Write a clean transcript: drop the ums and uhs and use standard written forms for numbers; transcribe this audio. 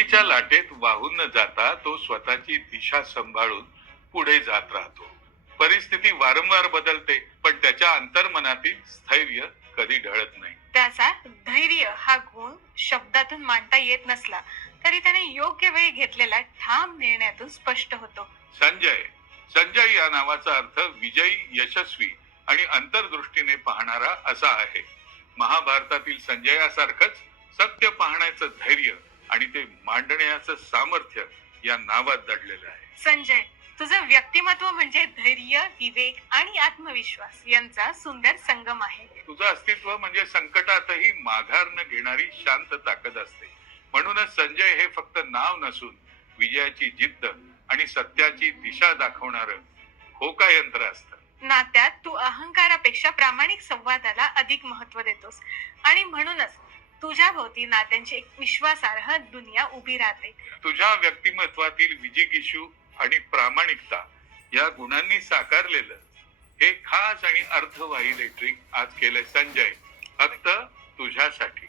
भीतीच्या लाटेत वाहून न जाता तो स्वतःची दिशा सांभाळून पुढे जात राहतो. परिस्थिती वारंवार बदलते, पण त्याच्या अंतर्मनातील स्थैर्य कधी ढळत नाही. त्याचा धैर्य हा गुण शब्दातून मांडता येत नसला तरी त्याने योग्य वेळी घेतलेला ठाम निर्णयातून स्पष्ट होतो. संजय संजय या नावाचा अर्थ विजयी, यशस्वी आणि अंतर्दृष्टीने पाहणारा असा आहे. महाभारतातील संजयासारखंच सत्य पाहण्याचं धैर्य आणि ते मांडण्याचं सामर्थ्य या नावात दडलेलं आहे. संजय, तुझं व्यक्तिमत्व म्हणजे धैर्य, विवेक आणि आत्मविश्वास यांचा सुंदर संगम आहे. तुझं अस्तित्व म्हणजे संकटातही माघार न घेणारी शांत ताकद असते. म्हणूनच संजय हे फक्त नाव नसून विजयाची जिद्द आणि सत्याची दिशा दाखवणारं होकायंत्र असतं. नात्यात तू अहंकारापेक्षा प्रामाणिक संवादाला अधिक महत्व देतोस आणि म्हणूनच तुझ्या भोवती नात्यांची एक विश्वासार्ह दुनिया उभी राहते. तुझ्या व्यक्तिमत्वातील विजिगीषू आणि प्रामाणिकता या गुणांनी साकारलेलं हे खास आणि अर्थवाही लेटरिंग आज केलंय संजय, फक्त तुझ्यासाठी.